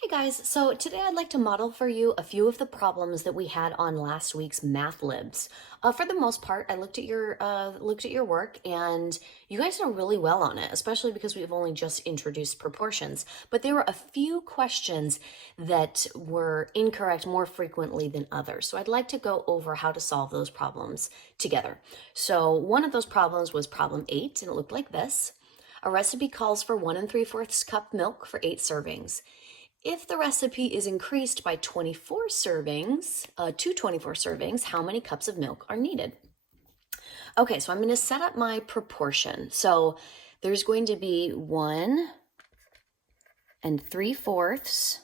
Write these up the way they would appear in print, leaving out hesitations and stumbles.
Hey guys, so today I'd like to model for you a few of the problems that we had on last week's Math Libs. For the most part, I looked at your work, and you guys did really well on it, especially because we've only just introduced proportions. But there were a few questions that were incorrect more frequently than others. So I'd like to go over how to solve those problems together. So one of those problems was problem 8, and it looked like this. A recipe calls for 1 3/4 cup milk for 8 servings. If the recipe is increased by 24 servings, to 24 servings, how many cups of milk are needed? Okay, so I'm going to set up my proportion. So there's going to be 1 3/4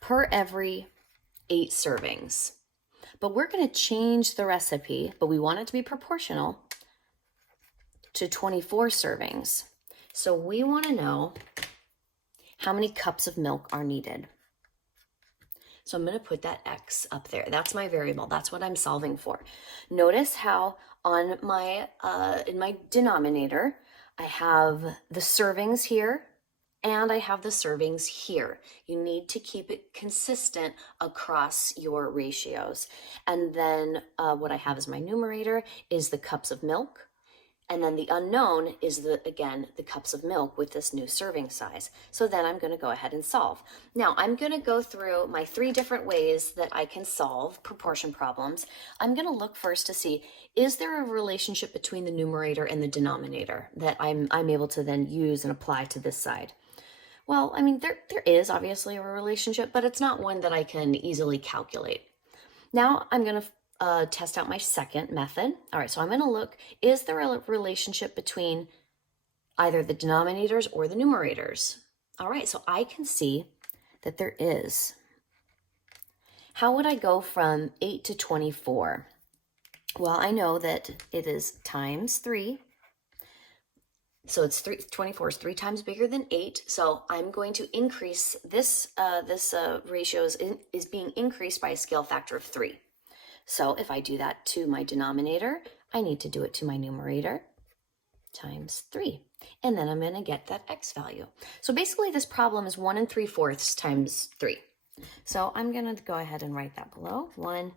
per every 8 servings. But we're going to change the recipe, but we want it to be proportional to 24 servings. So we want to know how many cups of milk are needed. So I'm going to put that X up there. That's my variable. That's what I'm solving for. Notice how on my in my denominator, I have the servings here and I have the servings here. You need to keep it consistent across your ratios. And then what I have as my numerator is the cups of milk. And then the unknown is, again, the cups of milk with this new serving size. So then I'm going to go ahead and solve. Now, I'm going to go through my 3 different ways that I can solve proportion problems. I'm going to look first to see, is there a relationship between the numerator and the denominator that I'm able to then use and apply to this side? Well, I mean, there is obviously a relationship, but it's not one that I can easily calculate. Now I'm going to test out my second method. All right, so I'm going to look, is there a relationship between either the denominators or the numerators? All right, so I can see that there is. How would I go from 8 to 24? Well, I know that it is times 3. So it's 24 is 3 times bigger than 8. So I'm going to increase this ratio is being increased by a scale factor of 3. So if I do that to my denominator, I need to do it to my numerator times 3. And then I'm going to get that X value. So basically this problem is 1 3/4 times 3. So I'm going to go ahead and write that below. 1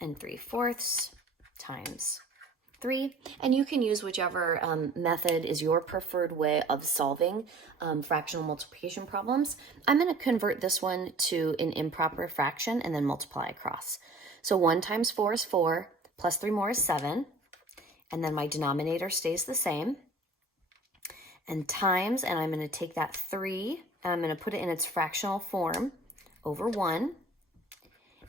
3/4 times 3. And you can use whichever method is your preferred way of solving fractional multiplication problems. I'm going to convert this one to an improper fraction and then multiply across. So 1 times 4 is 4, plus 3 more is 7, and then my denominator stays the same. And times, and I'm going to take that 3, and I'm going to put it in its fractional form over 1,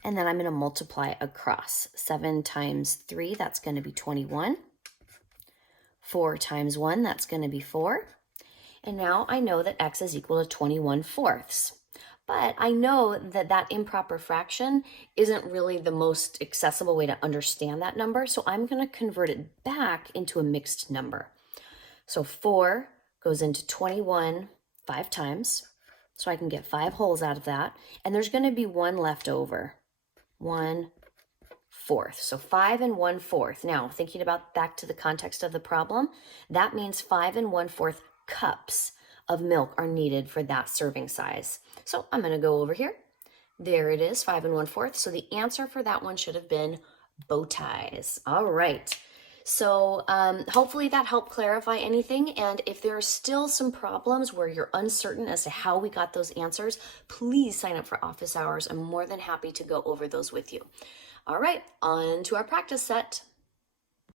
and then I'm going to multiply across. 7 times 3, that's going to be 21. 4 times 1, that's going to be 4. And now I know that X is equal to 21/4. But I know that that improper fraction isn't really the most accessible way to understand that number, so I'm going to convert it back into a mixed number. So 4 goes into 21 5 times, so I can get 5 wholes out of that, and there's going to be 1 left over, 1/4. So 5 1/4. Now, thinking about back to the context of the problem, that means 5 1/4 cups of milk are needed for that serving size. So I'm going to go over here. There it is, 5 1/4. So the answer for that one should have been bow ties. All right. So hopefully that helped clarify anything. And if there are still some problems where you're uncertain as to how we got those answers, please sign up for office hours. I'm more than happy to go over those with you. All right, on to our practice set.